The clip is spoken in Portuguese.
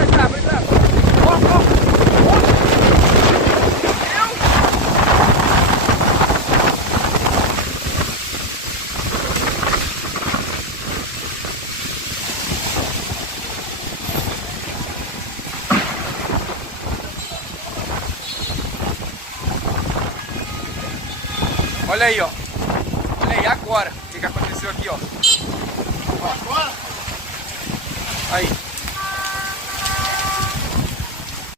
Vai trava. Olha aí, ó. Olha aí, agora. O que aconteceu aqui, ó. Agora? Aí.